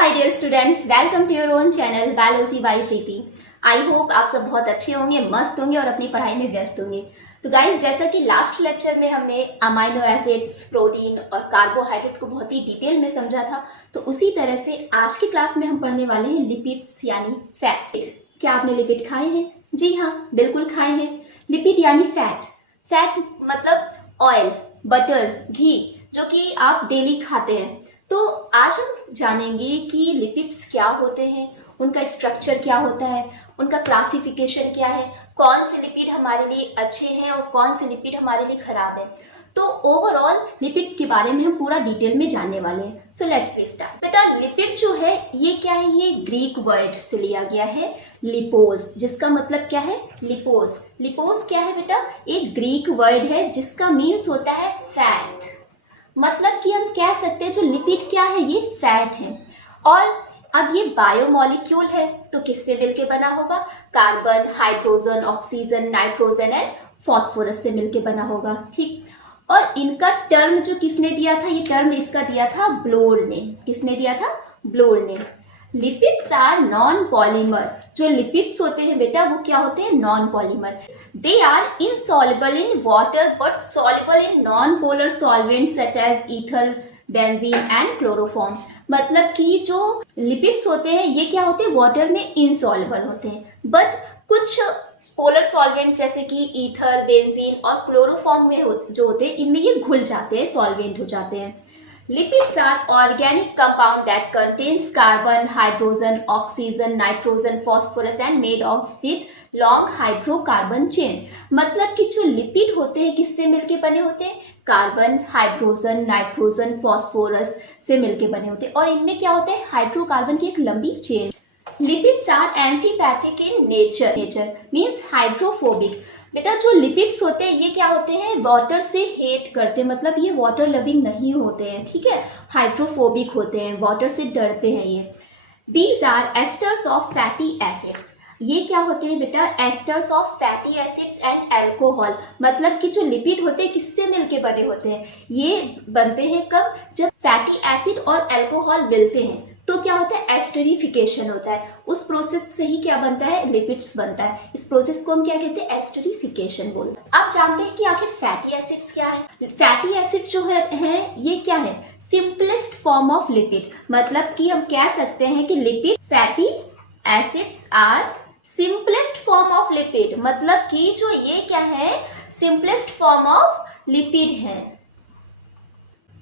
My dear students, welcome to your own channel biology by Preeti. I hope आप सब बहुत अच्छे होंगे, मस्त होंगे और अपनी पढ़ाई में व्यस्त होंगे। तो गाइस, जैसा कि लास्ट लेक्चर में हमने अमाइनो एसिड्स, प्रोटीन और कार्बोहाइड्रेट को बहुत ही डिटेल में समझा था, तो उसी तरह से आज की क्लास में हम पढ़ने वाले हैं लिपिड्स यानी फैट। क्या आपने लिपिड खाए हैं? जी हाँ, बिल्कुल खाए हैं। लिपिड यानी फैट। फैट मतलब ऑयल, बटर, घी, जो कि आप डेली खाते हैं। तो आज हम जानेंगे कि लिपिड्स क्या होते हैं, उनका स्ट्रक्चर क्या होता है, उनका क्लासिफिकेशन क्या है, कौन से लिपिड हमारे लिए अच्छे हैं और कौन से लिपिड हमारे लिए खराब है। तो ओवरऑल लिपिड के बारे में हम पूरा डिटेल में जानने वाले हैं। So let's we start. बेटा, लिपिड जो है ये क्या है? ये ग्रीक वर्ड से लिया गया है, लिपोस, जिसका मतलब क्या है? लिपोस। लिपोस क्या है बेटा? एक ग्रीक वर्ड है जिसका मीन्स होता है फैट। मतलब कि हम कह सकते हैं जो लिपिड क्या है, ये फैट है। और अब ये बायोमॉलिक्यूल है, तो किससे मिलके बना होगा? Carbon, hydrogen, oxygen, nitrogen and phosphorus से मिलके बना होगा। ठीक। और इनका टर्म जो किसने दिया था? ये टर्म इसका दिया था ब्लोर ने। किसने दिया था? ब्लोर ने। Lipids are non polymer. जो लिपिड्स होते हैं बेटा, वो क्या होते हैं? Non polymer. They are insoluble in water but soluble in non-polar solvents such as ether, benzene and chloroform। मतलब कि जो लिपिड्स होते हैं ये क्या होते हैं? वाटर में इनसॉल्युबल होते हैं, बट कुछ पोलर सॉल्वेंट्स जैसे कि ईथर, बेंजीन और क्लोरोफॉर्म में जो होते हैं इनमें ये घुल जाते हैं, सॉल्वेंट हो जाते हैं। Lipids are organic compound that contains carbon, hydrogen, oxygen, nitrogen, phosphorus and made of with long hydrocarbon chain। मतलब कि जो लिपिड होते हैं किससे मिलके बने होते हैं? कार्बन, हाइड्रोजन, नाइट्रोजन, फॉस्फोरस से मिलके बने होते हैं। और इनमें क्या होता है? हाइड्रोकार्बन की एक लंबी chain. Lipids are amphipathic in nature. Nature means hydrophobic. बेटा, जो लिपिड्स होते हैं ये क्या होते हैं? वाटर से हेट करते हैं, मतलब ये वाटर लविंग नहीं होते हैं। ठीक है, हाइड्रोफोबिक होते हैं, वाटर से डरते हैं ये। These are esters of fatty acids. ये क्या होते हैं बेटा? Esters of fatty acids and alcohol. मतलब कि जो लिपिड होते हैं किससे मिलके बने होते हैं? ये बनते हैं कब? जब फैटी एसिड और एल्कोहल मिलते हैं तो क्या होता है? एस्टरिफिकेशन होता है। उस प्रोसेस से ही क्या बनता है? लिपिड्स बनता है। इस प्रोसेस को हम क्या कहते हैं? एस्टरिफिकेशन बोलते हैं। अब जानते हैं कि आखिर फैटी एसिड्स क्या है। फैटी एसिड जो है ये क्या है? Simplest form of lipid. मतलब कि हम कह सकते हैं कि lipid, fatty acids are simplest form of lipid. मतलब कि जो ये क्या है? सिंपलेस्ट फॉर्म ऑफ लिपिड है।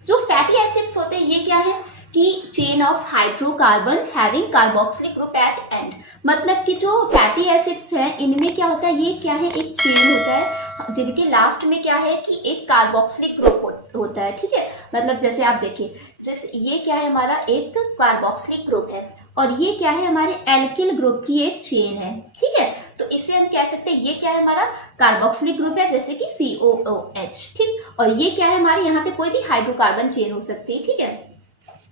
जो फैटी एसिड्स होते हैं ये क्या है? कि chain of hydrocarbon having carboxylic group at end. मतलब कि जो फैटी एसिड्स हैं इनमें क्या होता है? ये क्या है? एक चेन होता है जिनके लास्ट में क्या है कि एक कार्बोक्सिलिक ग्रुप होता है। ठीक है, मतलब जैसे आप देखिए, जैसे ये क्या है? हमारा एक कार्बोक्सिलिक ग्रुप है और ये क्या है? हमारे एल्किल ग्रुप की एक चेन है। ठीक है, तो इसे हम कह सकते हैं ये क्या है? हमारा कार्बोक्सिलिक ग्रुप है, जैसे कि COOH। ठीक, और ये क्या है? हमारे यहाँ पे कोई भी हाइड्रोकार्बन चेन हो सकती है। ठीक है,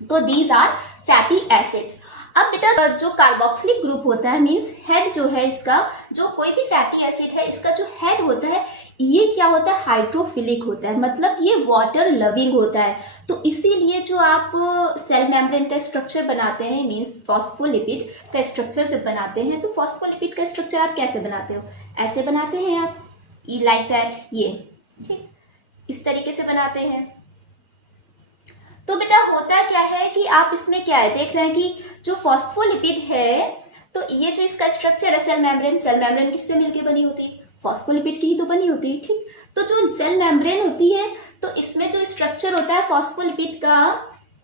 तो दीज आर फैटी एसिड्स। अब बेटा, जो कार्बोक्सिलिक ग्रुप होता है मीन्स हेड जो है इसका, जो कोई भी फैटी एसिड है इसका जो हेड होता है ये क्या होता है? हाइड्रोफिलिक होता है। मतलब ये वाटर लविंग होता है। तो इसीलिए जो आप सेल मेम्ब्रेन का स्ट्रक्चर बनाते हैं मीन्स फॉस्फोलिपिड का स्ट्रक्चर जब बनाते हैं तो फॉस्फोलिपिड का स्ट्रक्चर आप कैसे बनाते हो? ऐसे बनाते हैं आप, लाइक दैट, ये। ठीक, इस तरीके से बनाते हैं। तो बेटा होता क्या है कि आप इसमें क्या है देख रहे हैं कि जो फॉस्फोलिपिड है तो ये जो इसका स्ट्रक्चर है सेल मेम्ब्रेन किससे मिलके बनी होती है? फॉस्फोलिपिड की ही तो बनी होती है। ठीक, तो जो सेल मेम्ब्रेन होती है तो इसमें जो स्ट्रक्चर होता है फॉस्फोलिपिड का,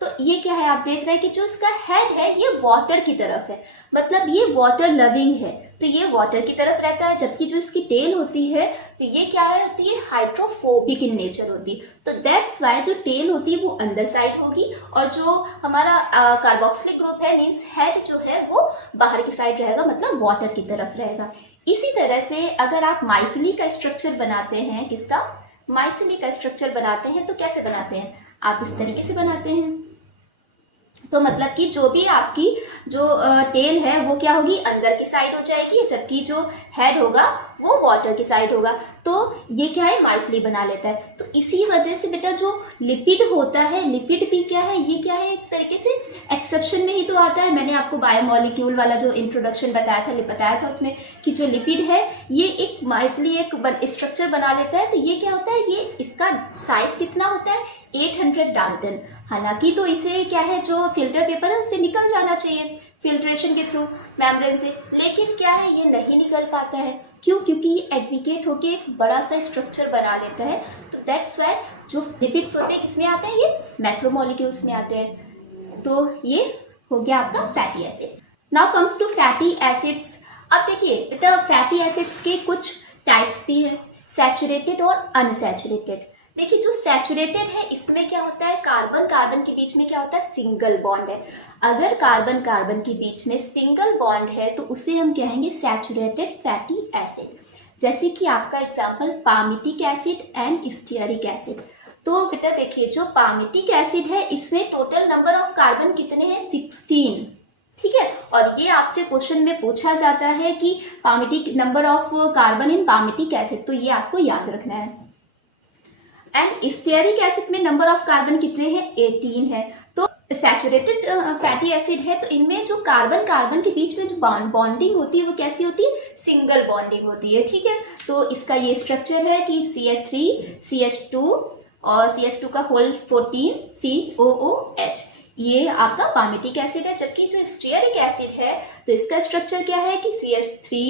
तो ये क्या है? आप देख रहे हैं कि जो इसका हेड है ये वाटर की तरफ है। मतलब ये वाटर लविंग है, तो ये वाटर की तरफ रहता है। जबकि जो इसकी टेल होती है तो ये क्या है? होती है हाइड्रोफोबिक इन नेचर होती है। तो दैट्स वाई जो टेल होती है वो अंदर साइड होगी और जो हमारा कार्बोक्सिलिक ग्रुप है मीन्स हेड जो है वो बाहर की साइड रहेगा, मतलब वाटर की तरफ रहेगा। इसी तरह से अगर आप माइसिली का स्ट्रक्चर बनाते हैं, किसका? माइसिली का स्ट्रक्चर बनाते हैं तो कैसे बनाते हैं? आप इस तरीके से बनाते हैं। तो मतलब कि जो भी आपकी जो टेल है वो क्या होगी? अंदर की साइड हो जाएगी, जबकि जो हेड होगा वो वाटर की साइड होगा। तो ये क्या है, माइसली बना लेता है। तो इसी वजह से बेटा जो लिपिड होता है, लिपिड भी क्या है, ये क्या है, एक तरीके से एक्सेप्शन में ही तो आता है। मैंने आपको बायोमोलिक्यूल वाला जो इंट्रोडक्शन बताया था उसमें कि जो लिपिड है ये एक माइसली एक स्ट्रक्चर बना लेता है। तो ये क्या होता है, ये इसका साइज कितना होता है, 800 डाल्टन। हालांकि तो इसे क्या है, जो फिल्टर पेपर है उससे निकल जाना चाहिए फिल्ट्रेशन के थ्रू मेम्ब्रेन से, लेकिन क्या है ये नहीं निकल पाता है। क्यों? क्योंकि ये एग्रीगेट होके एक बड़ा सा स्ट्रक्चर बना लेता है। तो दैट्स वाई जो लिपिड्स होते हैं किसमें आते हैं, ये मैक्रोमोलिक्यूल्स में आते हैं। तो ये हो गया आपका fatty acids. Now comes to fatty acids. अब देखिए बेटा फैटी एसिड्स के कुछ टाइप्स भी हैं, सैचुरेटेड और अनसैचुरेटेड। देखिए जो सैचुरेटेड है इसमें क्या होता है, कार्बन कार्बन के बीच में क्या होता है, सिंगल बॉन्ड है। अगर कार्बन कार्बन के बीच में सिंगल बॉन्ड है तो उसे हम कहेंगे सैचुरेटेड फैटी एसिड। जैसे कि आपका example palmitic acid and stearic acid. तो बेटा देखिए जो पामिटिक एसिड है इसमें टोटल नंबर ऑफ कार्बन कितने हैं, 16। ठीक है, और ये आपसे क्वेश्चन में पूछा जाता है कि palmitic number of carbon in palmitic acid, तो ये आपको याद रखना है। एंड स्टीयरिक एसिड में नंबर ऑफ कार्बन कितने हैं, 18 है। तो सैचुरेटेड फैटी एसिड है तो इनमें जो कार्बन कार्बन के बीच में जो बॉन्डिंग होती है वो कैसी होती है, सिंगल बॉन्डिंग होती है। ठीक है, तो इसका ये स्ट्रक्चर है कि CH3 CH2 और CH2 का होल 14 COOH, ये आपका पामिटिक एसिड है। जबकि जो स्टीयरिक एसिड है तो इसका स्ट्रक्चर क्या है कि CH3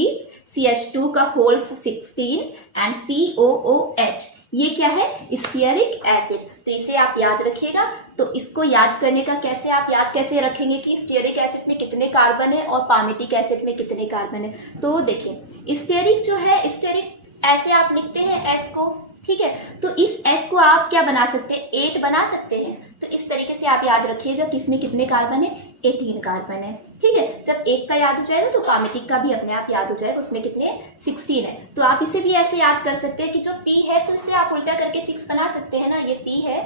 CH2 का होल 16 एंड COOH, ये क्या है, स्टीयरिक एसिड। तो इसे आप याद रखिएगा। तो इसको याद करने का कैसे, आप याद कैसे रखेंगे कि स्टीयरिक एसिड में कितने कार्बन है और पामिटिक एसिड में कितने कार्बन है। तो देखिए स्टीयरिक जो है, स्टीयरिक ऐसे आप लिखते हैं S को, ठीक है। तो इस S को आप क्या बना सकते हैं, 8 बना सकते हैं। तो इस तरीके से आप याद रखिएगा कि इसमें कितने कार्बन है, 18 कार्बन है। ठीक है, जब एक का याद हो जाएगा तो पामिटिक का भी अपने आप याद हो जाएगा, उसमें कितने 16 है। तो आप इसे भी ऐसे याद कर सकते हैं कि जो P है तो इसे आप उल्टा करके 6 बना सकते हैं ना, ये P है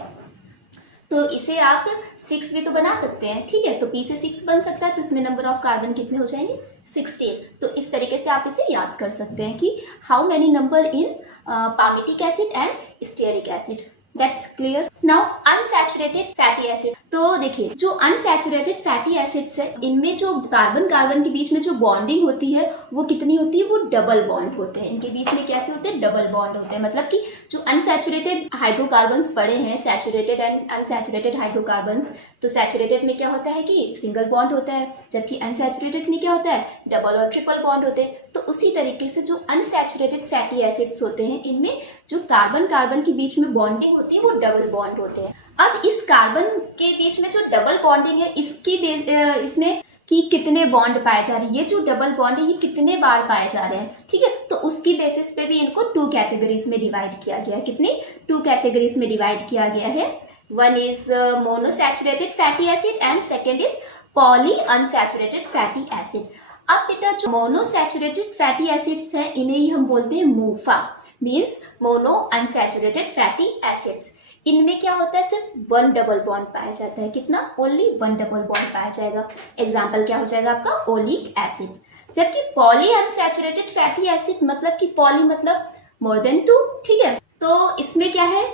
तो इसे आप 6 भी तो बना सकते हैं। ठीक है, तो P से 6 बन सकता है तो इसमें नंबर ऑफ कार्बन कितने हो जाएंगे, 16। तो इस तरीके से आप इसे याद कर सकते हैं कि how many number in palmitic acid and stearic acid. That's clear. Now unsaturated fatty acid. तो देखिए जो अनसैचुरेटेड फैटी एसिड्स है इनमें जो कार्बन कार्बन के बीच में जो बॉन्डिंग होती है वो कितनी होती है, वो डबल बॉन्ड होते हैं। इनके बीच में कैसे होते हैं, डबल बॉन्ड होते हैं। मतलब कि जो अनसैचुरेटेड हाइड्रोकार्बन्स पड़े हैं, सैचुरेटेड एंड अनसैचुरेटेड हाइड्रोकार्बन्स, तो सैचुरेटेड में क्या होता है कि सिंगल बॉन्ड होता है, जबकि अनसैचुरेटेड में क्या होता है, डबल और ट्रिपल बॉन्ड होते हैं। तो उसी तरीके से जो अनसैचुरेटेड फैटी एसिड्स होते हैं इनमें जो कार्बन कार्बन के बीच में बॉन्डिंग होती है वो डबल बॉन्ड होते हैं। अब इस कार्बन के बीच में जो डबल बॉन्डिंग है इसमें कि कितने बॉन्ड पाए जा रहे हैं, ये जो डबल बॉन्ड है ये कितने बार पाए जा रहे हैं। ठीक है, तो उसकी बेसिस पे भी इनको 2 कैटेगरीज में डिवाइड किया गया है। कितनी, 2 कैटेगरीज में डिवाइड किया गया है। One is monosaturated fatty acid and second is poly unsaturated fatty acid. अब बेटा जो मोनोसैचुरेटेड फैटी एसिड्स हैं इन्हें ही हम बोलते हैं MUFA, means mono unsaturated fatty acids. इनमें क्या होता है, सिर्फ 1 डबल बॉन्ड पाया जाता है। कितना, ओनली 1 डबल बॉन्ड पाया जाएगा। एग्जाम्पल क्या हो जाएगा आपका, ओलिक एसिड। जबकि पॉली अनसैचुरेटेड फैटी एसिड मतलब कि पॉली मतलब मोर देन 2। ठीक है, तो इसमें क्या है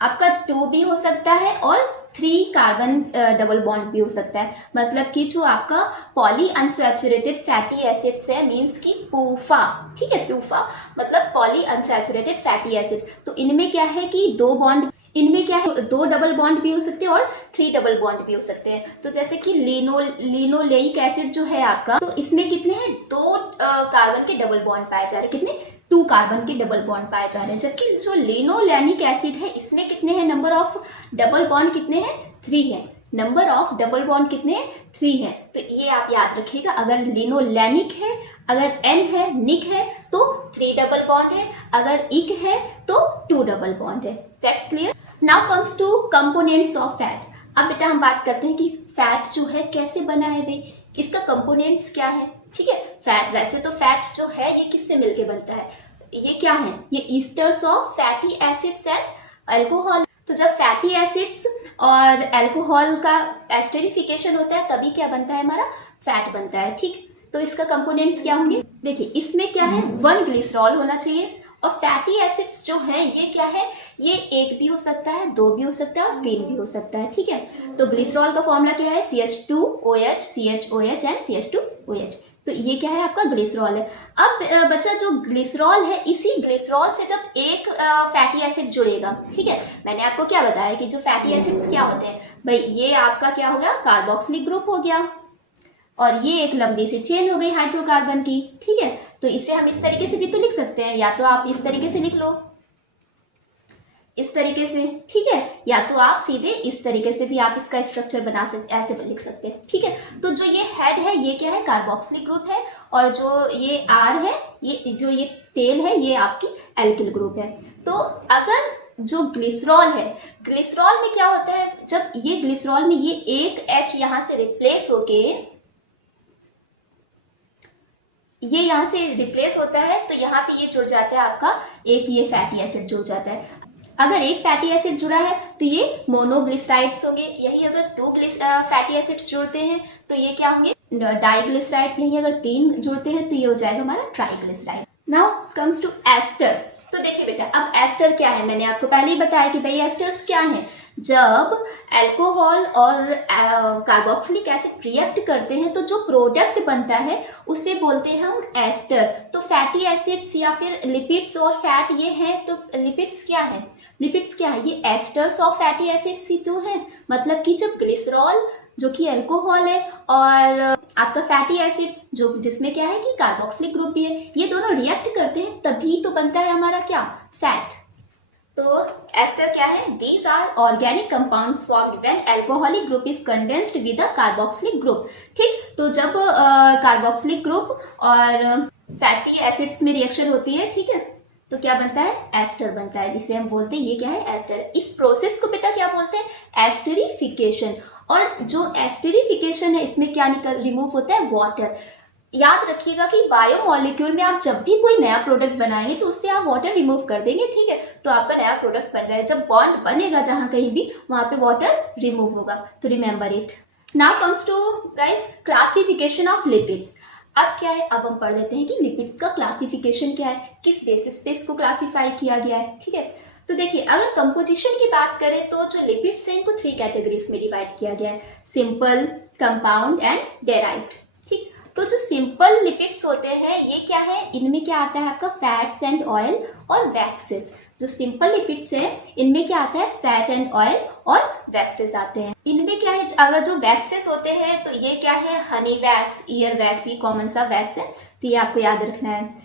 आपका 2 भी हो सकता है और 3 कार्बन डबल बॉन्ड भी हो सकता है। मतलब कि जो आपका पॉली अनसैचुरेटेड फैटी एसिड्स है मीन्स की पूफा। ठीक है, पूफा मतलब पॉली अनसैचुरेटेड फैटी एसिड। तो इनमें क्या है कि 2 बॉन्ड, इनमें क्या है 2 डबल बॉन्ड भी हो सकते हैं और 3 डबल बॉन्ड भी हो सकते हैं। तो जैसे कि लिनोलेइक एसिड जो है आपका, तो इसमें कितने हैं, 2 कार्बन के डबल बॉन्ड पाए जा रहे हैं। कितने, 2 कार्बन के डबल बॉन्ड पाए जा रहे हैं। जबकि जो लिनोलेनिक एसिड है इसमें कितने हैं, नंबर ऑफ डबल बॉन्ड कितने हैं, 3 हैं। नंबर ऑफ डबल बॉन्ड कितने हैं, 3 हैं। तो ये आप याद रखिएगा, अगर लिनोलेनिक है, अगर N है, निक है तो 3 डबल बॉन्ड है, अगर इक है तो 2 डबल बॉन्ड है। That's clear. Now comes two components of fat. अब बेटा हम बात करते हैं कि फैट जो है कैसे बना है भाई, इसका कंपोनेंट्स क्या है। ठीक है, फैट वैसे तो फैट जो है ये किससे मिलके बनता है, ये क्या है, ये esters of fatty acids and alcohol. तो जब फैटी एसिड्स और अल्कोहल का एस्टरिफिकेशन होता है तभी क्या बनता है, हमारा फैट बनता है। ठीक, तो इसका कंपोनेंट्स क्या होंगे, देखिए इसमें क्या है 1 ग्लिसरॉल होना चाहिए और फैटी एसिड्स जो है ये क्या है, ये एक भी हो सकता है, दो भी हो सकता है और तीन भी हो सकता है, ठीक है। तो ग्लिसरॉल का फॉर्मूला क्या है, CH2OH CHOH एंड CH2OH। तो ये क्या है आपका ग्लिसरॉल है। अब बच्चा जो ग्लिसरॉल है, इसी ग्लिसरॉल से जब एक फैटी एसिड जुड़ेगा, ठीक है, मैंने आपको क्या बताया कि जो फैटी एसिड्स क्या होते हैं भाई, ये आपका क्या हो गया, कार्बोक्सिलिक ग्रुप हो गया और ये एक लंबी सी चेन हो गई हाइड्रोकार्बन की, ठीक है। तो इसे हम इस तरीके से भी तो लिख सकते हैं, या तो आप इस तरीके से लिख लो, इस तरीके से, ठीक है, या तो आप सीधे इस तरीके से भी आप इसका स्ट्रक्चर बना सकते, ऐसे लिख सकते हैं, ठीक है। तो जो ये हेड है ये क्या है, कार्बोक्सिलिक ग्रुप है, और जो ये आर है, ये जो ये टेल है, ये आपकी एल्किल ग्रुप है। तो अगर जो ग्लिसरॉल है, ग्लिसरॉल में क्या होता है, जब ये ग्लिसरॉल में ये एक H यहां से रिप्लेस होके ये यहाँ से रिप्लेस होता है, तो यहाँ पे ये जुड़ जाता है आपका एक ये फैटी एसिड जुड़ जाता है। अगर एक फैटी एसिड जुड़ा है तो ये मोनोग्लिसराइड्स होंगे, यही अगर दो फैटी एसिड्स जुड़ते हैं तो ये क्या होंगे, डाइग्लिसराइड। यही अगर तीन जुड़ते हैं तो ये हो जाएगा हमारा triglyceride. Now comes to ester. तो देखिए बेटा, अब एस्टर क्या है, मैंने आपको पहले ही बताया कि भाई एस्टर्स क्या है। जब अल्कोहल और कार्बोक्सिलिक एसिड रिएक्ट करते हैं तो जो प्रोडक्ट बनता है उसे बोलते हैं हम एस्टर। तो फैटी एसिड्स या फिर लिपिड्स और फैट ये है, तो लिपिड्स क्या है, लिपिड्स क्या है, ये एस्टर्स ऑफ फैटी एसिड्स ही तो है। मतलब कि जब ग्लिसरॉल जो कि अल्कोहल है और आपका फैटी एसिड जो जिसमें क्या है कि कार्बोक्सिलिक ग्रुप भी है, ये दोनों रिएक्ट करते हैं तभी तो बनता है हमारा क्या, फैट। तो एस्टर क्या है, these are organic compounds formed when alcoholic group is condensed with a carboxylic group. ठीक, तो जब कार्बोक्सिलिक ग्रुप और फैटी एसिड्स में रिएक्शन होती है, ठीक है, तो क्या बनता है, एस्टर बनता है, जिसे हम बोलते हैं ये क्या है, एस्टर। इस प्रोसेस को बेटा क्या बोलते हैं, एस्टरिफिकेशन। और जो एस्टरिफिकेशन है इसमें क्या रिमूव होता है, वाटर। याद रखिएगा कि बायोमोलिक्यूल में आप जब भी कोई नया प्रोडक्ट बनाएंगे तो उससे आप वाटर रिमूव कर देंगे, ठीक है, तो आपका नया प्रोडक्ट बन जाएगा। जब बॉन्ड बनेगा जहां कहीं भी, वहां पे वाटर रिमूव होगा, तो remember it. Now comes to guys classification of lipids. अब क्या है, अब हम पढ़ लेते हैं कि लिपिड्स का क्लासिफिकेशन क्या है, किस बेसिस पे इसको क्लासिफाई किया गया है, ठीक है। तो देखिए, अगर कंपोजिशन की बात करें तो जो लिपिड्स हैं इनको 3 कैटेगरीज में डिवाइड किया गया है, सिंपल, कंपाउंड एंड डेराइव्ड। ठीक, तो जो सिंपल लिपिड्स होते हैं ये क्या है, इनमें क्या आता है आपका फैट्स एंड ऑयल और वैक्सेस। जो सिंपल लिपिड्स है इनमें क्या आता है, फैट एंड ऑयल और वैक्सेस आते हैं। इनमें क्या है, अगर जो वैक्सेस होते हैं तो ये क्या है, हनी वैक्स, ईयर वैक्स, ये कॉमन सा वैक्स है, तो ये आपको याद रखना है।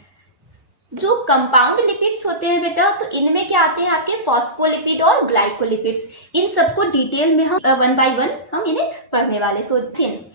जो कंपाउंड लिपिड्स होते हैं बेटा, तो इनमें क्या आते हैं आपके फॉस्फोलिपिड और ग्लाइकोलिपिड्स। इन सबको डिटेल में हम 1 बाय 1 हम इन्हें पढ़ने वाले। सो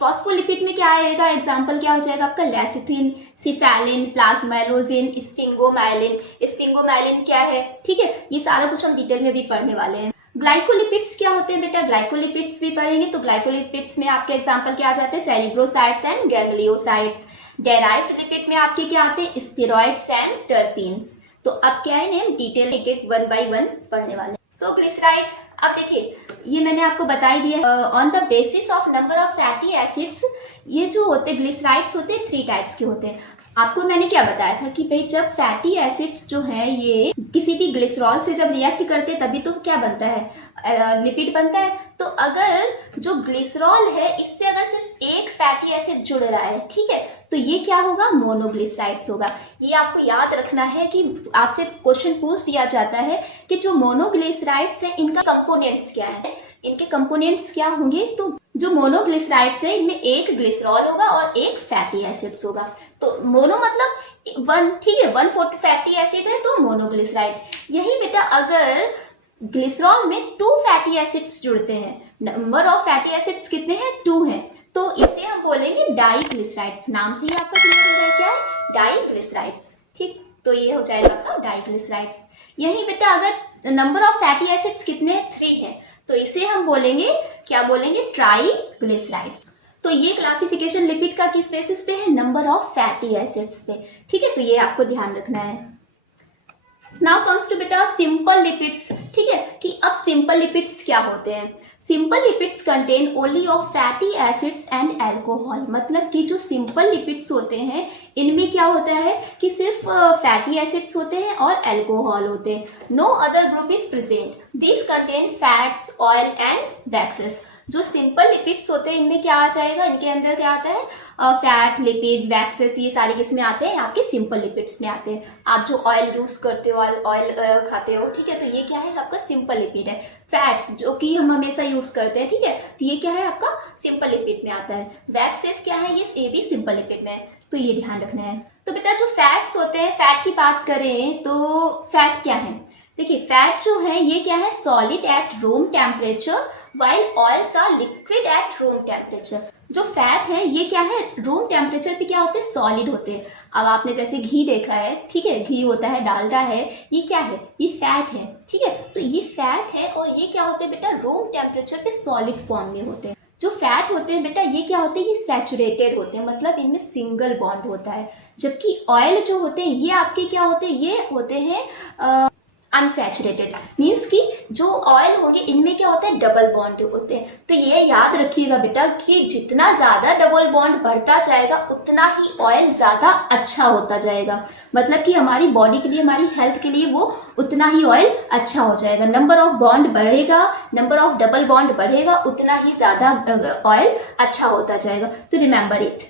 फॉस्फोलिपिड में क्या आएगा, एग्जांपल क्या हो जाएगा आपका, लेसिथिन, सिफेलिन, प्लाज्मेलोजिन, स्फिंगोमाइलिन। स्फिंगोमाइलिन क्या है, ठीक है, ये सारा कुछ हम डिटेल में भी पढ़ने वाले हैं। ग्लाइकोलिपिड्स क्या होते हैं बेटा, ग्लाइकोलिपिड्स भी पढ़ेंगे। तो ग्लाइकोलिपिड्स में आपके एग्जांपल क्या आ जाते हैं, सेरिब्रोसाइट्स एंड गैंग्लियोसाइट्स। डेराइव्ड लिपिड में आपके क्या आते हैं, स्टेरॉइड्स एंड टर्पीन्स। तो अब क्या है, इन्हें डिटेल एक एक 1 बाय 1 पढ़ने वाले। सो ग्लिसराइड, अब देखिए ये मैंने आपको बता ही दिया, on the basis of number of fatty acids, ये जो होते हैं ग्लिसराइड्स होते हैं 3 टाइप्स के होते हैं। आपको मैंने क्या बताया था कि भाई जब फैटी एसिड्स जो है ये किसी भी ग्लिसरॉल से जब रिएक्ट करते हैं तभी तो क्या बनता है, लिपिड बनता है। तो अगर जो ग्लिसरॉल है इससे अगर सिर्फ एक फैटी एसिड जुड़ रहा है, ठीक है, तो ये क्या होगा, मोनोग्लिसराइड्स होगा। ये आपको याद रखना है कि आपसे क्वेश्चन पूछ दिया जाता है कि जो मोनोग्लिसराइड्स है इनका कंपोनेंट्स क्या है, इनके कंपोनेंट्स क्या होंगे। तो जो मोनोग्लिसराइड्स है इनमें एक ग्लिसरॉल होगा और एक फैटी एसिड्स होगा। तो मोनो मतलब 1, ठीक है, 1 फैटी एसिड है तो मोनोग्लिसराइड। यही बेटा अगर ग्लिसरॉल में 2 फैटी एसिड्स जुड़ते हैं, नंबर ऑफ फैटी एसिड्स कितने हैं, 2 हैं, तो इसे हम बोलेंगे डाइग्लिसराइड्स। नाम से ही आपका क्लियर हो गया क्या है, डाइग्लिसराइड्स। ठीक, तो ये हो जाएगा आपका डाइग्लिसराइड्स। यही बेटा अगर नंबर ऑफ फैटी एसिड्स कितने हैं, 3 हैं, तो इसे हम बोलेंगे, क्या बोलेंगे, ट्राइग्लिसराइड्स। तो ये क्लासिफिकेशन लिपिड का किस बेसिस पे है, नंबर ऑफ फैटी एसिड्स पे, ठीक है, तो ये आपको ध्यान रखना है। नाउ कम्स टू बेटा सिंपल लिपिड्स। ठीक है, कि अब सिंपल लिपिड्स क्या होते हैं। Simple lipids contain only of fatty acids and alcohol, मतलब कि जो सिंपल लिपिड्स होते हैं इनमें क्या होता है कि सिर्फ फैटी एसिड्स होते हैं और अल्कोहल होते हैं. No other group is present. This contain fats, oil and waxes. जो सिंपल लिपिड्स होते हैं इनमें क्या आ जाएगा, इनके अंदर क्या आता है, फैट, लिपिड, वैक्सेस, ये सारे किसमें आते हैं, आपके सिंपल लिपिड्स में आते हैं. आप जो ऑयल यूज करते हो, ऑयल खाते हो, ठीक है, तो ये क्या है, आपका सिंपल लिपिड है. फैट्स जो कि हम हमेशा यूज करते हैं, ठीक है, तो ये क्या है, आपका सिंपल लिपिड में आता है. वैक्सेस क्या है, ये भी सिंपल लिपिड में है, तो ये ध्यान रखना है. तो बेटा जो फैट्स होते हैं, फैट की बात करें तो फैट क्या है, देखिए फैट जो है ये क्या है, solid at room temperature while oils are liquid at room temperature. जो फैट है ये क्या है, रूम टेम्परेचर पे क्या होते हैं, सॉलिड होते हैं. अब आपने जैसे घी देखा है, ठीक है, घी होता है, डालडा है, ये क्या है, ये फैट है, ठीक है, तो ये फैट है और ये क्या होते हैं बेटा, रूम टेम्परेचर पे सॉलिड फॉर्म में होते हैं. जो फैट होते हैं बेटा ये क्या होते हैं, ये सैचुरेटेड होते हैं, मतलब इनमें सिंगल बॉन्ड होता है. जबकि ऑयल जो होते हैं ये आपके क्या होते हैं, ये होते हैं अनसैचुरेटेड, मीन्स कि जो ऑयल होंगे इनमें क्या होता है, डबल बॉन्ड होते हैं. तो ये याद रखिएगा बेटा कि जितना ज़्यादा डबल बॉन्ड बढ़ता जाएगा उतना ही ऑयल ज़्यादा अच्छा होता जाएगा, मतलब कि हमारी बॉडी के लिए, हमारी हेल्थ के लिए वो उतना ही ऑयल अच्छा हो जाएगा. नंबर ऑफ बॉन्ड बढ़ेगा, नंबर ऑफ डबल बॉन्ड बढ़ेगा, उतना ही ज़्यादा ऑयल अच्छा होता जाएगा. तो remember it.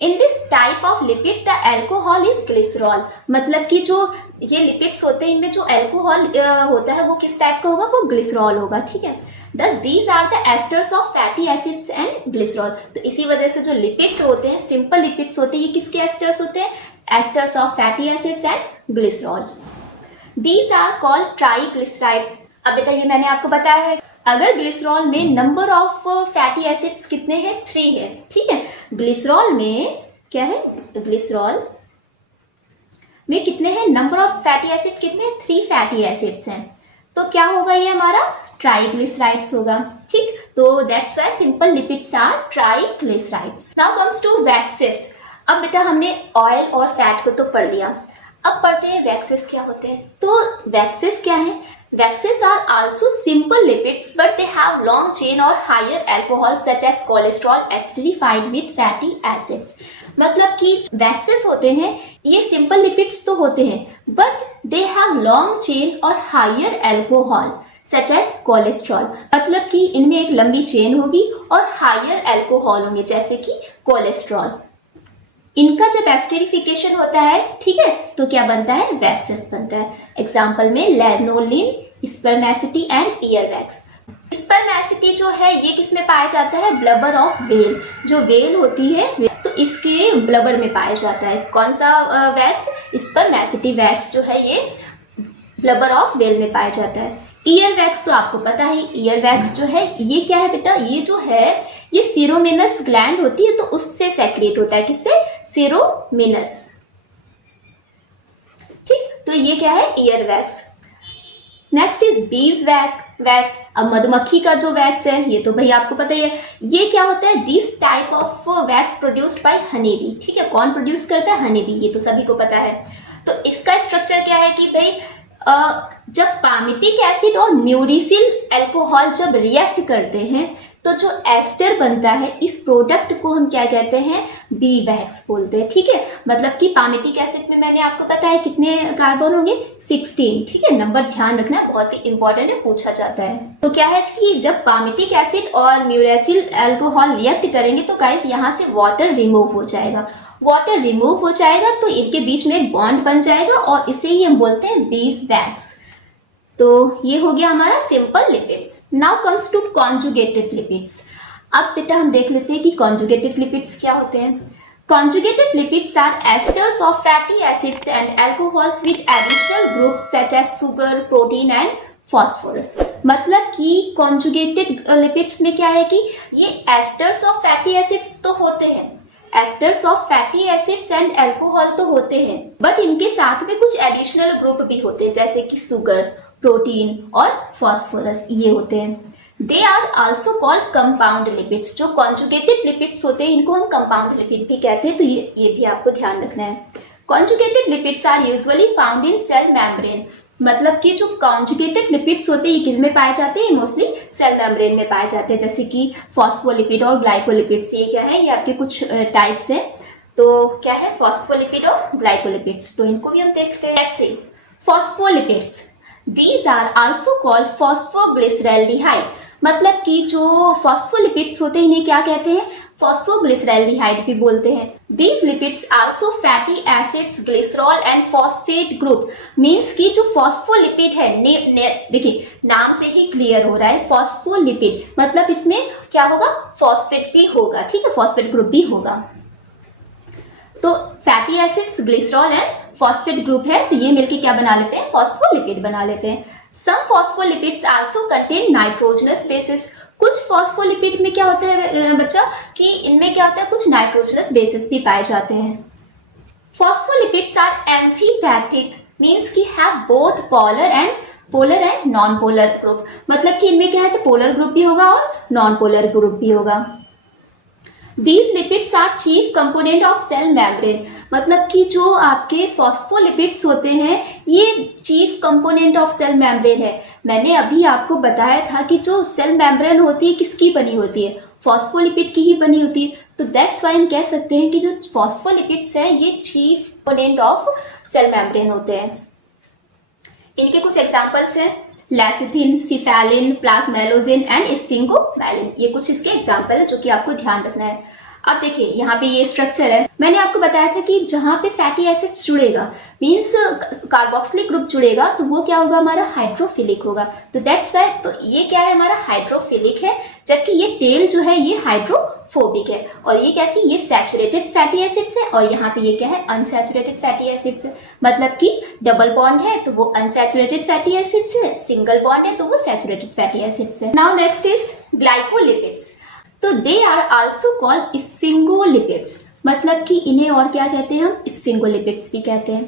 In this type of lipid the alcohol is glycerol, मतलब कि जो ये लिपिड्स होते हैं इनमें जो एल्कोहल होता है वो किस टाइप का होगा, वो ग्लिसरॉल होगा, ठीक है. Thus these are the esters of fatty acids and glycerol. तो इसी वजह से जो लिपिड होते हैं, सिंपल लिपिड्स होते हैं, ये किसके एस्टर्स होते हैं, esters of fatty acids and glycerol. These are called triglycerides. अब बेटा ये मैंने आपको बताया है, अगर ग्लिसरॉल में नंबर ऑफ फैटी एसिड्स कितने हैं, 3 है, ठीक है. ग्लिसरॉल में क्या है, ग्लिसरॉल में कितने हैं, नंबर ऑफ फैटी एसिड कितने हैं, 3 फैटी एसिड्स हैं. तो क्या होगा, ये हमारा ट्राइग्लिसराइड्स होगा, ठीक. तो that's why simple lipids are triglycerides. Now comes to waxes. अब बेटा हमने ऑयल और फैट को तो पढ़ दिया, अब पढ़ते हैं वैक्सेस क्या होते हैं. तो वैक्सेस क्या है, waxes are also simple lipids but they have long chain or higher alcohol such as cholesterol esterified with fatty acids. मतलब कि waxes होते हैं ये simple lipids तो होते हैं but they have long chain और higher alcohol such as cholesterol. मतलब कि इनमें एक लंबी चेन होगी और higher alcohol होंगे जैसे कि कोलेस्ट्रॉल. इनका जब एस्टेरिफिकेशन होता है, ठीक है, तो क्या बनता है, वैक्सेस बनता है. एग्जाम्पल में लैनोलिन, स्पर्मेसिटी एंड ईयर वैक्स. स्पर्मेसिटी जो है ये किस में पाया जाता है, ब्लबर ऑफ वेल. जो वेल होती है तो इसके ब्लबर में पाया जाता है. कौन सा वैक्स, स्पर्मेसिटी वैक्स जो है ये ब्लबर ऑफ वेल में पाया जाता है. ईयर वैक्स तो आपको पता है, ईयर वैक्स जो है ये क्या है बेटा, ये जो है ये सीरोमिनस ग्लैंड होती है तो उससे सेक्रेट होता है, किससे, सीरोमिनस, ठीक. तो ये क्या है, ear wax. Next is bees wax. अब मधुमक्खी का जो वैक्स है ये तो भाई आपको पता ही है, ये क्या होता है, this type of wax produced by honey bee, ठीक है. कौन प्रोड्यूस करता है, हनी बी, ये तो सभी को पता है. तो इसका स्ट्रक्चर क्या है कि भाई जब पामिटिक एसिड और म्यूरिसिल अल्कोहल जब रिएक्ट करते हैं तो जो एस्टर बनता है इस प्रोडक्ट को हम क्या कहते हैं, बी वैक्स बोलते हैं, ठीक है. मतलब कि पामिटिक एसिड में मैंने आपको बताया कितने कार्बन होंगे, 16, ठीक है. नंबर ध्यान रखना बहुत ही इंपॉर्टेंट है, पूछा जाता है. तो क्या है कि जब पामिटिक एसिड और म्यूरेसिल अल्कोहल रिएक्ट करेंगे तो गाइस यहाँ से वाटर रिमूव हो जाएगा. वाटर रिमूव हो जाएगा तो इनके बीच में एक बॉन्ड बन जाएगा और इसे ही हम बोलते हैं बीज वैक्स. तो ये हो गया हमारा simple lipids. Now comes to conjugated lipids. अब बेटा हम देख लेते हैं कि कॉन्जुगेटेड लिपिड्स क्या होते हैं. Conjugated lipids are esters of fatty acids and alcohols with additional groups such as sugar, protein and phosphorus. मतलब कि कॉन्जुगेटेड लिपिड्स में क्या है कि ये एस्टर्स ऑफ फैटी एसिड्स तो होते हैं, esters of fatty acids and alcohol तो होते हैं, बट इनके साथ में कुछ एडिशनल ग्रुप भी होते हैं जैसे कि शुगर, प्रोटीन और फॉस्फोरस, ये होते हैं. They are also called compound lipids. जो कॉन्जुगेटेड लिपिड्स होते हैं इनको हम कंपाउंड लिपिड भी कहते हैं, तो ये भी आपको ध्यान रखना है. Conjugated lipids are usually found in cell membrane. मतलब कि जो कॉन्जुगेटेड लिपिड्स होते हैं ये किन में पाए जाते हैं, मोस्टली सेल मेम्ब्रेन में पाए जाते हैं, जैसे कि फॉस्फोलिपिड और ग्लाइकोलिपिड्स। ये क्या है, ये आपके कुछ टाइप्स हैं। तो क्या है, फॉस्फोलिपिड और ग्लाइकोलिपिड्स, तो इनको भी हम देखते हैं। Let's see phospholipids, these are also called phosphoglyceraldehyde. मतलब कि जो फॉस्फोलिपिड्स होते हैं इन्हें क्या कहते हैं, फॉस्फोग्लिसरैल्डिहाइड भी बोलते हैं। These lipids also fatty acids, glycerol and phosphate group. Means कि जो फॉस्फोलिपिड है, देखिए नाम से ही क्लियर हो रहा है, फॉस्फोलिपिड मतलब इसमें क्या होगा, फॉस्फेट भी होगा, ठीक है, फॉस्फेट ग्रुप भी होगा। तो fatty acids, glycerol and phosphate group है, तो ये मिलके क्या बना लेते हैं, फॉस्फोलिपिड बना लेते हैं। Some phospholipids also contain nitrogenous basis. कुछ फॉस्फोलिपिड में क्या होता है बच्चा, कि इनमें क्या होता है, कुछ नाइट्रोजनस बेसिस भी पाए जाते हैं। फॉस्फोलिपिड्स आर एम्फीपैथिक, मीन्स की have both polar and non polar group. मतलब कि इनमें क्या है, तो पोलर ग्रुप भी होगा और नॉन पोलर ग्रुप भी होगा। These lipids are chief component of cell membrane। मतलब कि जो आपके फॉस्फोलिपिड्स होते हैं ये chief component of cell membrane है। मैंने अभी आपको बताया था कि जो सेल मेम्ब्रेन होती है किसकी बनी होती है, फॉस्फोलिपिड की ही बनी होती है। तो दैट्स वाई हम कह सकते हैं कि जो फॉस्फोलिपिड्स हैं ये chief component of cell membrane होते हैं। इनके कुछ एग्जाम्पल्स हैं, लैसिथिन, सिफेलिन, प्लाज्मेलोजिन एंड स्फिंगोमेलिन। ये कुछ इसके एग्जाम्पल है जो कि आपको ध्यान रखना है। अब देखिए यहाँ पे ये स्ट्रक्चर है, मैंने आपको बताया था कि जहाँ पे फैटी एसिड्स जुड़ेगा, मीन्स कार्बोक्सिलिक ग्रुप जुड़ेगा, तो वो क्या होगा, हमारा हाइड्रोफिलिक होगा। तो दैट्स वाई, तो ये क्या है, हमारा हाइड्रोफिलिक है, जबकि ये तेल जो है ये हाइड्रोफोबिक है। और ये कैसी, ये सैचुरेटेड फैटी एसिड्स है, और यहाँ पे ये क्या है, अनसैचुरेटेड फैटी एसिड्स है। मतलब कि डबल बॉन्ड है तो वो अनसैचुरेटेड फैटी एसिड्स है, सिंगल बॉन्ड है तो वो सैचुरेटेड फैटी एसिड्स है। Now next is glycolipids. तो they are also called sphingolipids. मतलब कि इन्हें और क्या कहते हैं, हम स्फिंगोलिपिड्स भी कहते हैं।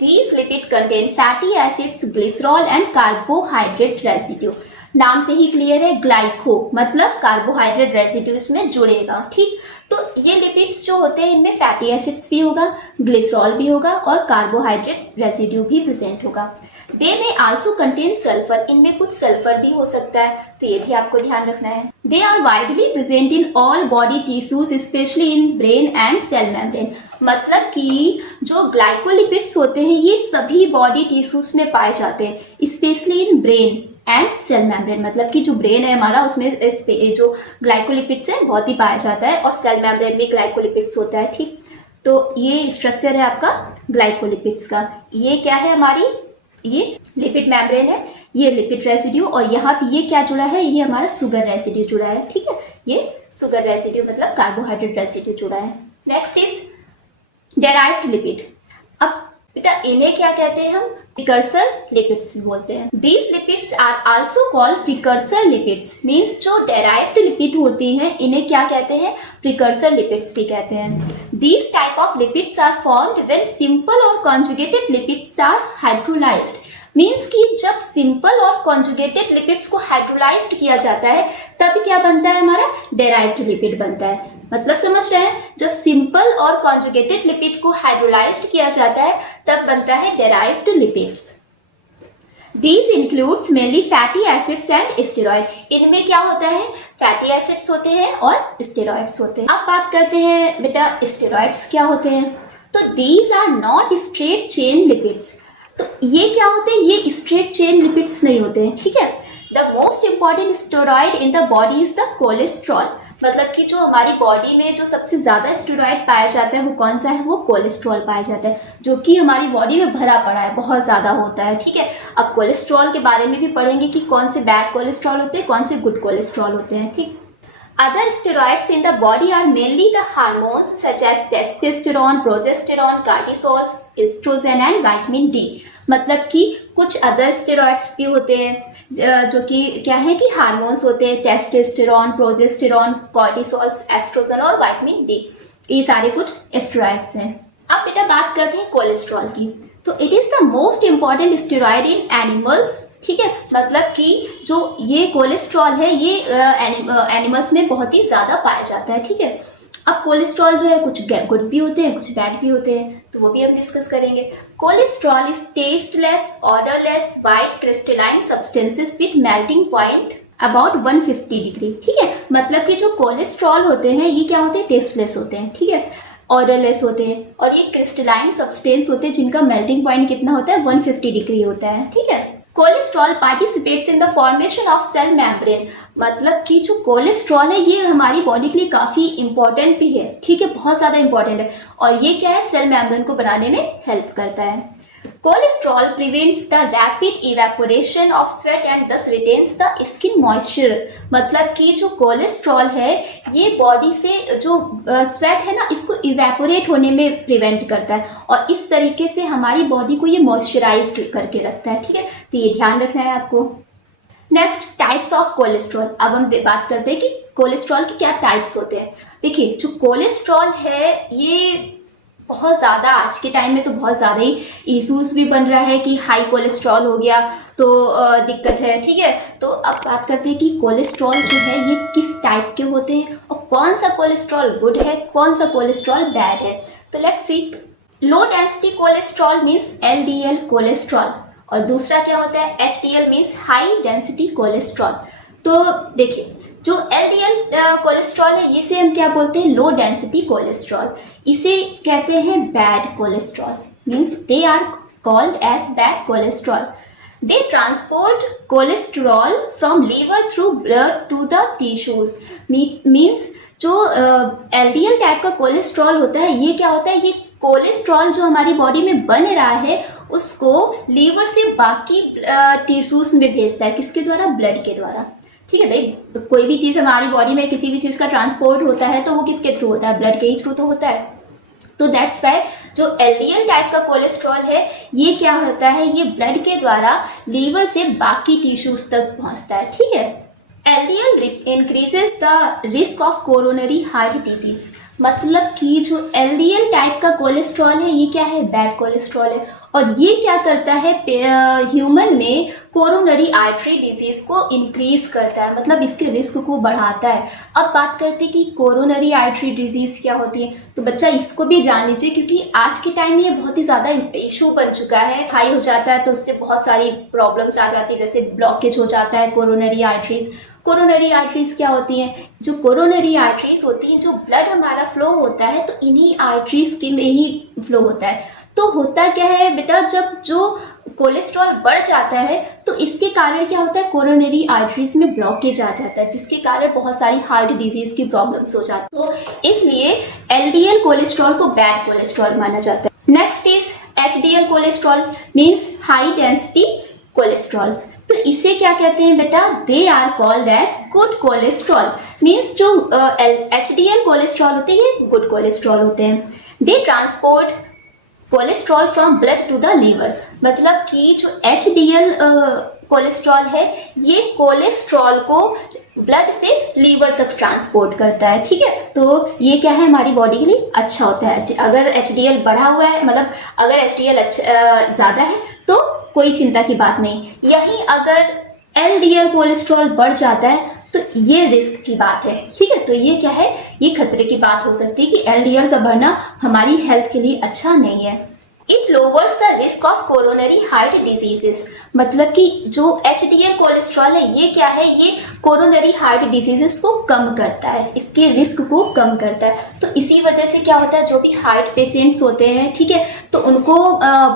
These lipid contain fatty acids, glycerol and carbohydrate residue. नाम से ही क्लियर है, ग्लाइको मतलब कार्बोहाइड्रेट रेसिड्यू इसमें जुड़ेगा, ठीक। तो ये लिपिड्स जो होते हैं इनमें फैटी एसिड्स भी होगा, ग्लिसरॉल भी होगा और कार्बोहाइड्रेट रेसिड्यू भी प्रेजेंट होगा। दे में आल्सो कंटेन सल्फर, इनमें कुछ सल्फर भी हो सकता है, तो ये भी आपको ध्यान रखना है। They are widely present in all body tissues, specially in brain and cell membrane. मतलब कि जो ग्लाइकोलिपिड्स होते हैं ये सभी बॉडी टिश्यूज में पाए जाते हैं, specially in brain and cell membrane. मतलब कि जो ब्रेन है हमारा उसमें जो ग्लाइकोलिपिड्स है बहुत ही पाया जाता है, और सेल मेम्ब्रेन में ग्लाइकोलिपिड्स होता है, ठीक। तो ये स्ट्रक्चर है आपका ग्लाइकोलिपिड्स का। ये क्या है, हमारी ये लिपिड मेम्ब्रेन है, ये लिपिड रेसिड्यू, और यहाँ पे ये क्या जुड़ा है, ये हमारा शुगर रेसिड्यू जुड़ा है, ठीक है। ये शुगर रेसिड्यू मतलब कार्बोहाइड्रेट रेसिड्यू जुड़ा है। Next is derived lipid. अब बेटा इन्हें क्या कहते हैं, हम प्रिकर्सर लिपिड्स भी बोलते हैं। These lipids are also called precursor lipids. Means जो डेराइव्ड लिपिड होती हैं इन्हें क्या कहते हैं, प्रिकर्सर लिपिड्स भी कहते हैं। These type of lipids are formed when simple और conjugated lipids are hydrolysed. Means कि जब सिंपल और कॉन्जुगेटेड लिपिड्स को हाइड्रोलाइज्ड किया जाता है तब क्या बनता है, हमारा डेराइव्ड लिपिड बनता है। मतलब समझ रहे हैं, जब सिंपल और कॉन्जुगेटेड लिपिड को हाइड्रोलाइज्ड किया जाता है तब बनता है derived lipids. These includes mainly fatty acids and steroid। इनमें क्या होता है, फैटी एसिड्स होते हैं और स्टेरॉइड्स होते हैं। अब बात करते हैं बेटा स्टेरॉइड्स क्या होते हैं। तो these are not straight chain lipids। तो ये क्या होते हैं, ये स्ट्रेट चेन लिपिड्स नहीं होते हैं, ठीक है। The most important steroid in the body is the cholesterol. मतलब कि जो हमारी बॉडी में जो सबसे ज़्यादा स्टेरॉइड पाया जाता है वो कौन सा है, वो कोलेस्ट्रॉल पाया जाता है, जो कि हमारी बॉडी में भरा पड़ा है, बहुत ज़्यादा होता है, ठीक है। अब कोलेस्ट्रॉल के बारे में भी पढ़ेंगे कि कौन से बैड कोलेस्ट्रॉल होते हैं, कौन से गुड कोलेस्ट्रॉल होते हैं, ठीक। Other steroids in the body are mainly the hormones such as testosterone, progesterone, cortisol, estrogen and vitamin D। मतलब कि कुछ अदर स्टेरॉइड्स भी होते हैं जो कि क्या है कि हार्मोन्स होते हैं, टेस्टोस्टेरोन, प्रोजेस्टेरोन, कॉर्टिसोल्स, एस्ट्रोजन और विटामिन डी, ये सारे कुछ स्टेरॉइड्स हैं। अब बेटा बात करते हैं कोलेस्ट्रॉल की। तो it is the most important steroid in animals, ठीक है। मतलब कि जो ये कोलेस्ट्रॉल है ये एनिमल्स में बहुत ही ज़्यादा पाया जाता है, ठीक है। अब कोलेस्ट्रॉल जो है कुछ गुड भी होते हैं, कुछ बैड भी होते हैं, तो वो भी हम डिस्कस करेंगे। Cholesterol is tasteless, odourless, white crystalline substances with melting point about 150 degree. ठीक है, मतलब कि जो कोलेस्ट्रॉल होते हैं ये क्या होते हैं, टेस्टलेस होते हैं, ठीक है, ऑर्डरलेस होते हैं, और ये क्रिस्टलाइन सब्सटेंस होते हैं जिनका मेल्टिंग पॉइंट कितना होता है, 150 डिग्री होता है। ठीक है, cholesterol participates in the formation of cell membrane, मतलब कि जो कोलेस्ट्रॉल है ये हमारी बॉडी के लिए काफ़ी इंपॉर्टेंट भी है, ठीक है, बहुत ज़्यादा इंपॉर्टेंट है, और ये क्या है, सेल मेम्ब्रेन को बनाने में हेल्प करता है। Cholesterol prevents the rapid evaporation of sweat and दस रिटेन्स द स्किन मॉइस्चर, मतलब कि जो कोलेस्ट्रॉल है ये बॉडी से जो स्वेट है ना इसको इवेपोरेट होने में प्रिवेंट करता है, और इस तरीके से हमारी बॉडी को ये मॉइस्चराइज करके रखता है। ठीक है, तो ये ध्यान रखना है आपको। Next, types of cholesterol. अब हम बात करते हैं कि कोलेस्ट्रॉल के क्या टाइप्स होते हैं। देखिए, जो कोलेस्ट्रॉल है ये बहुत ज़्यादा आज के टाइम में तो बहुत ज़्यादा ही इशूज़ भी बन रहा है कि हाई कोलेस्ट्रॉल हो गया तो दिक्कत है। ठीक है, तो अब बात करते हैं कि कोलेस्ट्रॉल जो है ये किस टाइप के होते हैं और कौन सा कोलेस्ट्रॉल गुड है, कौन सा कोलेस्ट्रॉल बैड है। तो let's see. Low density cholesterol means LDL cholesterol, और दूसरा क्या होता है, HDL means high density cholesterol. तो देखिए, जो LDL कोलेस्ट्रॉल है इसे हम क्या बोलते हैं, लो डेंसिटी कोलेस्ट्रॉल, इसे कहते हैं bad cholesterol, means they are called as bad cholesterol. They transport cholesterol from liver through blood to the tissues, means जो LDL टाइप का कोलेस्ट्रॉल होता है ये क्या होता है, ये कोलेस्ट्रॉल जो हमारी बॉडी में बन रहा है उसको लीवर से बाकी टिश्यूज में भेजता है, किसके द्वारा, ब्लड के द्वारा। ठीक है भाई, कोई भी चीज़ हमारी बॉडी में किसी भी चीज़ का ट्रांसपोर्ट होता है तो वो किसके थ्रू होता है, ब्लड के ही थ्रू तो होता है। तो दैट्स वाई जो LDL टाइप का कोलेस्ट्रॉल है ये क्या होता है, ये ब्लड के द्वारा लीवर से बाकी टिश्यूज तक पहुंचता है। ठीक है, LDL increases the risk of coronary heart disease, मतलब कि जो LDL टाइप का कोलेस्ट्रॉल है ये क्या है, बैड कोलेस्ट्रॉल है, और ये क्या करता है, ह्यूमन में कोरोनरी आर्टरी डिजीज को इंक्रीज करता है, मतलब इसके रिस्क को बढ़ाता है। अब बात करते हैं कि कोरोनरी आर्टरी डिजीज क्या होती है, तो बच्चा इसको भी जान लीजिए क्योंकि आज के टाइम में ये बहुत ही ज़्यादा इशू बन चुका है। हाई हो जाता है तो उससे बहुत सारी प्रॉब्लम्स आ जाती है, जैसे ब्लॉकेज हो जाता है कोरोनरी आर्टरीज। कोरोनरी आर्टरीज क्या होती हैं, जो कोरोनरी आर्टरीज होती हैं, जो ब्लड हमारा फ्लो होता है तो इन्हीं आर्टरीज के में ही फ्लो होता है। तो होता क्या है बेटा, जब जो कोलेस्ट्रॉल बढ़ जाता है तो इसके कारण क्या होता है, कोरोनरी आर्टरीज में ब्लॉकेज आ जाता है, जिसके कारण बहुत सारी हार्ट डिजीज की प्रॉब्लम्स हो जाती है। तो इसलिए LDL कोलेस्ट्रॉल को बैड कोलेस्ट्रॉल माना जाता है। Next is HDL cholesterol, means high density cholesterol. तो इसे क्या कहते हैं बेटा, they are called as good cholesterol, means जो HDL कोलेस्ट्रॉल होते हैं ये गुड कोलेस्ट्रॉल होते हैं। They transport cholesterol from blood to the liver, मतलब कि जो HDL कोलेस्ट्रॉल है ये कोलेस्ट्रॉल को ब्लड से लीवर तक ट्रांसपोर्ट करता है। ठीक है, तो ये क्या है, हमारी बॉडी के लिए अच्छा होता है। अगर HDL बढ़ा हुआ है, मतलब अगर HDL ज़्यादा है तो कोई चिंता की बात नहीं, यहीं अगर LDL कोलेस्ट्रॉल बढ़ जाता है तो ये रिस्क की बात है। ठीक है, तो ये क्या है, ये खतरे की बात हो सकती है कि LDL का बढ़ना हमारी हेल्थ के लिए अच्छा नहीं है। It louvers the risk of coronary heart diseases, मतलब कि जो HDL कोलेस्ट्रॉल है ये क्या है, ये कोरोनरी हार्ट डिजीजेस को कम करता है, इसके रिस्क को कम करता है। तो इसी वजह से क्या होता है, जो भी हार्ट पेशेंट्स होते हैं, ठीक है, तो उनको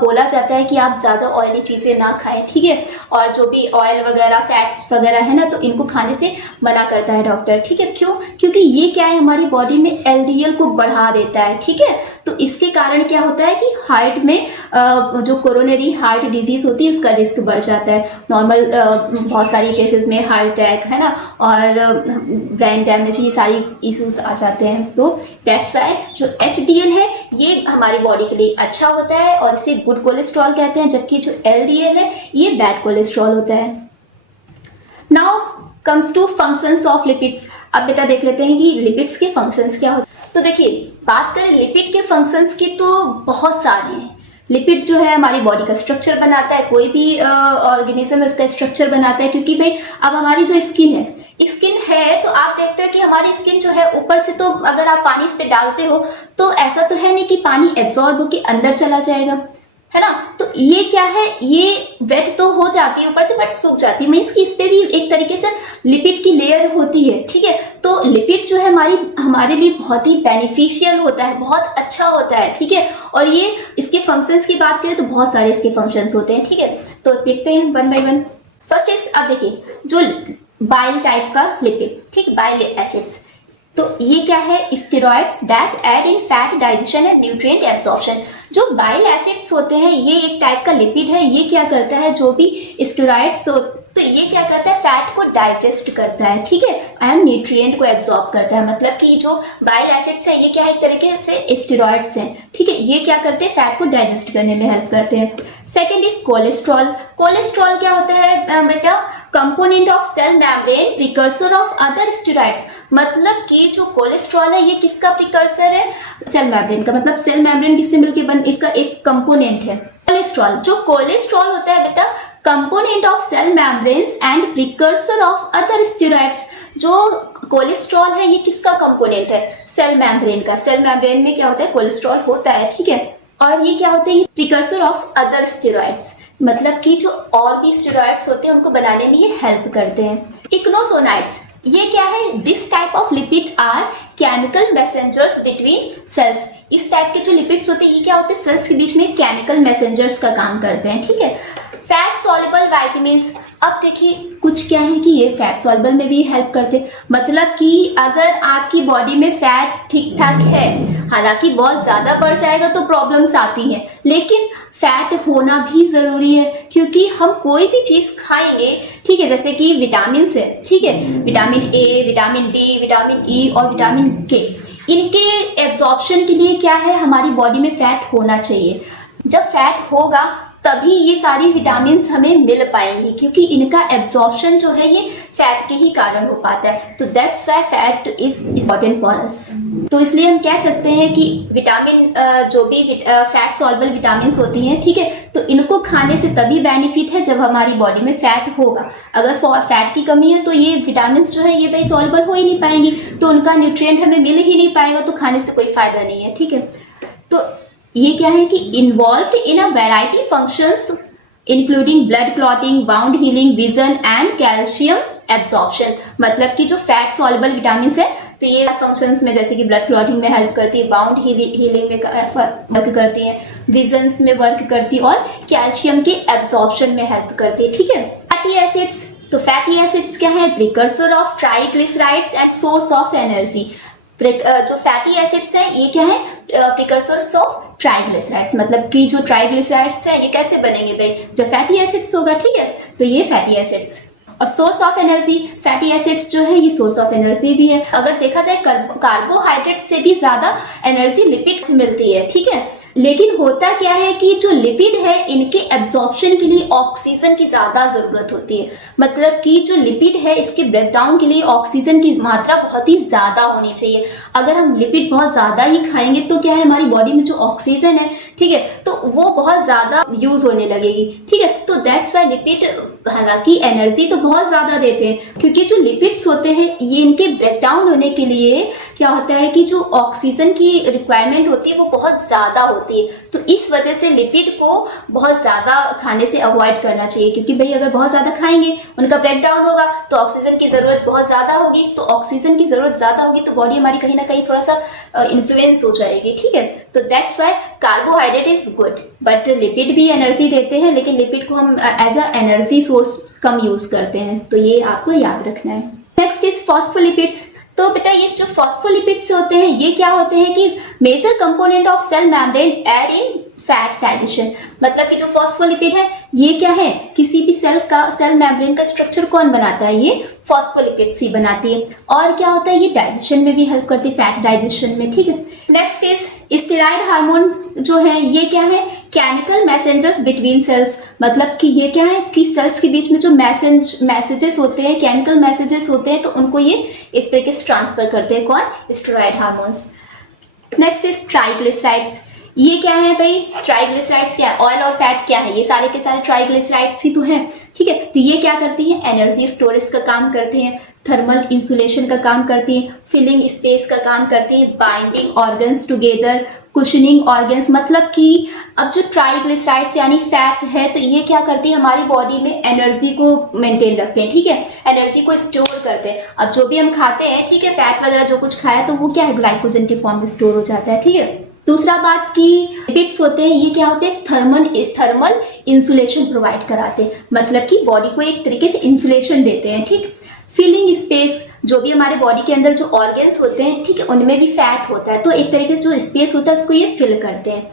बोला जाता है कि आप ज़्यादा ऑयली चीज़ें ना खाएं। ठीक है, और जो भी ऑयल वगैरह फैट्स वगैरह है ना तो इनको खाने से मना करता है डॉक्टर। ठीक है, क्यों, क्योंकि ये क्या है, हमारी बॉडी में LDL को बढ़ा देता है। ठीक है, तो इसके कारण क्या होता है कि हार्ट में जो कोरोनरी हार्ट डिजीज होती है उसका रिस्क बढ़ जाता है। नॉर्मल बहुत सारी केसेस में हार्ट अटैक है ना, और ब्रेन डैमेज, ये सारी इश्यूज आ जाते हैं। तो दैट्स वाई जो HDL है ये हमारी बॉडी के लिए अच्छा होता है और इसे गुड कोलेस्ट्रॉल कहते हैं, जबकि जो LDL है ये बैड कोलेस्ट्रॉल होता है। Now comes to functions of lipids. अब बेटा देख लेते हैं कि लिपिड्स के फंक्शंस क्या होते हैं। तो देखिए, बात करें लिपिड के फंक्शंस की तो बहुत सारे हैं। लिपिड जो है हमारी बॉडी का स्ट्रक्चर बनाता है, कोई भी ऑर्गेनिज्म है उसका स्ट्रक्चर बनाता है, क्योंकि भाई अब हमारी जो स्किन है स्किन है तो आप देखते हो कि हमारी स्किन जो है ऊपर से, तो अगर आप पानी इस पे डालते हो तो ऐसा तो है नहीं कि पानी एब्जॉर्ब होके अंदर चला जाएगा, है ना। तो ये क्या है, ये वेट तो हो जाती है ऊपर से बट सूख जाती है, मीन्स कि इस पे भी एक तरीके से लिपिड की लेयर होती है, ठीक है। तो लिपिड जो है हमारे लिए बहुत ही बेनिफिशियल होता है, बहुत अच्छा होता है, ठीक है। और ये इसके फंक्शंस की बात करें तो बहुत सारे इसके फंक्शंस होते हैं, ठीक है। तो देखते हैं one by one. First is, अब देखिए जो बाइल टाइप का लिपिड, ठीक, बाइल एसिड्स, तो ये क्या है, steroids that aid in fat digestion and nutrient absorption. जो बाइल एसिड्स होते हैं ये एक टाइप का लिपिड है, ये क्या करता है, जो भी स्टेरॉइड्स हो तो ये क्या करता है, फैट को डाइजेस्ट करता है, ठीक है, एंड न्यूट्रिएंट को एब्जॉर्ब करता है। मतलब कि जो बाइल एसिड्स है ये क्या है, एक तरीके से स्टेरॉइड्स हैं, ठीक है, ये क्या करते हैं, फैट को डाइजेस्ट करने में हेल्प करते हैं। Second is cholesterol. कोलेस्ट्रॉल क्या होता है बेटा, component of cell membrane, precursor of other steroids. मतलब कि जो कोलेस्ट्रॉल है ये किसका प्रिकर्सर है, सेल मेम्ब्रेन का, मतलब सेल मेम्ब्रेन किससे मिलके बन, इसका एक कंपोनेंट है कोलेस्ट्रॉल। जो कोलेस्ट्रॉल होता है बेटा, component of cell membranes and precursor of other steroids. जो कोलेस्ट्रॉल है ये किसका कंपोनेंट है, सेल मेम्ब्रेन का। सेल मेम्ब्रेन में क्या होता है, कोलेस्ट्रॉल होता है, ठीक है। और ये क्या होते हैं, प्रिकर्सर ऑफ अदर स्टेरॉइड्स, मतलब कि जो और भी स्टेरॉइड्स होते हैं उनको बनाने में ये हेल्प करते हैं। इग्नोसोनाइड्स, ये क्या है, this type of lipid are chemical messengers between cells. इस टाइप के जो लिपिड्स होते हैं ये क्या होते हैं, सेल्स के बीच में केमिकल मैसेंजर्स का काम करते हैं, ठीक है। फैट सॉल्युबल वाइटामिन्स, अब देखिए कुछ क्या है कि ये फैट सॉल्युबल में भी हेल्प करते हैं। मतलब कि अगर आपकी बॉडी में फैट ठीक ठाक है, हालांकि बहुत ज़्यादा बढ़ जाएगा तो प्रॉब्लम्स आती हैं, लेकिन फैट होना भी ज़रूरी है, क्योंकि हम कोई भी चीज़ खाएंगे, ठीक है, जैसे कि विटामिन है, ठीक है, vitamin A, vitamin D, vitamin E और विटामिन के, इनके एब्जॉर्प्शन के लिए क्या है, हमारी बॉडी में फैट होना चाहिए। जब फैट होगा तभी ये सारी विटामिन्स हमें मिल पाएंगी, क्योंकि इनका एब्जॉर्प्शन जो है ये फैट के ही कारण हो पाता है। तो that's why fat is important for us. तो इसलिए हम कह सकते हैं कि विटामिन, जो भी फैट सॉल्युबल विटामिन्स होती हैं, ठीक है, तो इनको खाने से तभी बेनिफिट है जब हमारी बॉडी में फैट होगा। अगर फैट की कमी है तो ये विटामिन्स जो है ये भाई सॉल्युबल हो ही नहीं पाएंगी, तो उनका न्यूट्रिएंट हमें मिल ही नहीं पाएगा, तो खाने से कोई फायदा नहीं है, ठीक है। तो ये क्या है कि involved in a variety functions including blood clotting, bound healing, vision and calcium absorption. मतलब कि जो फैट सॉल्युबल विटामिन है तो ये फंक्शंस में जैसे कि ब्लड क्लॉटिंग में हेल्प करती है, बाउंड हीलिंग में वर्क करती है, विजन्स में वर्क करती है और कैल्शियम के एब्जॉर्प्शन में हेल्प करती है, ठीक है। फैटी एसिड्स, तो फैटी एसिड्स क्या है, precursor of triglycerides and source of energy. जो फैटी एसिड्स है ये क्या है, प्रिकर्सर्स ऑफ ट्राइग्लिसराइड्स। मतलब कि जो ट्राइग्लिसराइड्स है ये कैसे बनेंगे भाई, जब फैटी एसिड्स होगा, ठीक है, तो ये फैटी एसिड्स। और source of energy, fatty acids जो है ये सोर्स ऑफ एनर्जी भी है। अगर देखा जाए कार्बोहाइड्रेट से भी ज़्यादा एनर्जी लिपिड से मिलती है, ठीक है। लेकिन होता क्या है कि जो लिपिड है इनके एब्जॉर्प्शन के लिए ऑक्सीजन की ज़्यादा ज़रूरत होती है। मतलब कि जो लिपिड है इसके ब्रेकडाउन के लिए ऑक्सीजन की मात्रा बहुत ही ज़्यादा होनी चाहिए। अगर हम लिपिड बहुत ज़्यादा ही खाएंगे तो क्या है, हमारी बॉडी में जो ऑक्सीजन है, ठीक है, तो वो बहुत ज़्यादा यूज़ होने लगेगी, ठीक है। तो दैट्स वाई लिपिड हालांकि एनर्जी तो बहुत ज़्यादा देते हैं, क्योंकि जो लिपिड्स होते हैं ये इनके ब्रेकडाउन होने के लिए क्या होता है कि जो ऑक्सीजन की रिक्वायरमेंट होती है वो बहुत ज़्यादा होती है। तो इस वजह से लिपिड को बहुत ज़्यादा खाने से अवॉइड करना चाहिए, क्योंकि भाई अगर बहुत ज़्यादा खाएंगे उनका ब्रेकडाउन होगा तो ऑक्सीजन की ज़रूरत बहुत ज़्यादा होगी, तो ऑक्सीजन की ज़रूरत ज़्यादा होगी तो बॉडी हमारी कहीं ना कहीं थोड़ा सा इन्फ्लुएंस हो जाएगी, ठीक है। तो that's why carbohydrate is good, but lipid भी एनर्जी देते हैं, लेकिन लिपिड को हम एज अ एनर्जी सोर्स कम यूज़ करते हैं, तो ये आपको याद रखना है। Next is phospholipids. तो बेटा ये जो फॉस्फोलिपिड्स होते हैं ये क्या होते हैं कि major component of cell membrane aid in fat digestion. मतलब कि जो फॉस्फोलिपिड है ये क्या है, किसी भी सेल मेम्ब्रेन का स्ट्रक्चर कौन बनाता है, ये फॉस्फोलिपिड्स ही बनाती है। और क्या होता है, ये डाइजेशन में भी हेल्प करती है, फैट डाइजेशन में, ठीक है। नेक्स्ट इज स्टेरॉइड हार्मोन जो है ये क्या है, केमिकल मैसेंजर्स बिटवीन सेल्स। मतलब कि ये क्या है कि सेल्स के बीच में जो मैसेजेस होते हैं, केमिकल मैसेजेस होते हैं, तो उनको ये एक तरीके से ट्रांसफर करते हैं, कौन, steroid hormones. Next is triglycerides. ये क्या है भाई, ट्राइग्लिसराइड्स क्या है, ऑयल और फैट क्या है, ये सारे के सारे ट्राइग्लिसराइड्स ही तो हैं, ठीक है। तो ये क्या करती हैं, एनर्जी स्टोरेज का काम करते हैं। थर्मल इंसुलेशन का काम करती हैं, फिलिंग स्पेस का काम करती हैं, binding organs together, cushioning organs, मतलब कि अब जो ट्राइग्लिसराइड्स यानी फैट है तो ये क्या करती है, हमारी बॉडी में एनर्जी को मेंटेन रखते हैं, ठीक है, एनर्जी को स्टोर करते हैं। अब जो भी हम खाते हैं, ठीक है, फैट वगैरह जो कुछ खाया तो वो क्या है, ग्लाइकोजन के फॉर्म में स्टोर हो जाता है, ठीक है। दूसरा बात कि लिपिड्स होते हैं, ये क्या होते हैं, थर्मल इंसुलेशन प्रोवाइड कराते हैं, मतलब कि बॉडी को एक तरीके से इंसुलेशन देते हैं, ठीक। फिलिंग स्पेस, जो भी हमारे बॉडी के अंदर जो ऑर्गन्स होते हैं, ठीक है, उनमें भी फैट होता है तो एक तरीके से जो स्पेस होता है उसको ये फिल करते हैं।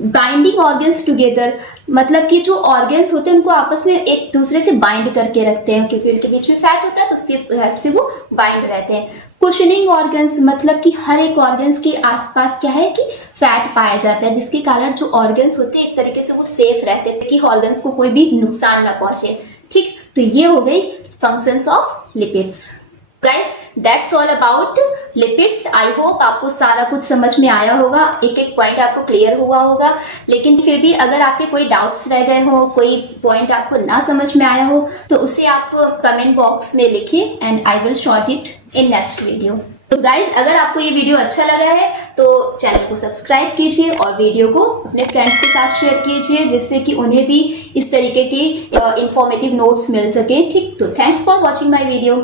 बाइंडिंग ऑर्गन्स टुगेदर, मतलब कि जो ऑर्गन्स होते हैं उनको आपस में एक दूसरे से बाइंड करके रखते हैं, क्योंकि उनके बीच में फैट होता है तो उसके हेल्प से वो बाइंड रहते हैं। कुशनिंग ऑर्गन्स, मतलब कि हर एक ऑर्गन्स के आसपास क्या है कि फैट पाया जाता है, जिसके कारण जो ऑर्गन्स होते हैं एक तरीके से वो सेफ रहते हैं कि ऑर्गन्स को कोई भी नुकसान ना पहुंचे, ठीक। तो ये हो गई functions of lipids. Guys that's all about lipids. I hope आपको सारा कुछ समझ में आया होगा, एक एक पॉइंट आपको क्लियर हुआ होगा, लेकिन फिर भी अगर आपके कोई डाउट्स रह गए हो, कोई पॉइंट आपको ना समझ में आया हो तो उसे आप कमेंट बॉक्स में लिखिए and I will sort it in next video. तो गाइज अगर आपको ये वीडियो अच्छा लगा है तो चैनल को सब्सक्राइब कीजिए और वीडियो को अपने फ्रेंड्स के साथ शेयर कीजिए, जिससे कि उन्हें भी इस तरीके की इंफॉर्मेटिव नोट्स मिल सके, ठीक। तो thanks for watching my video.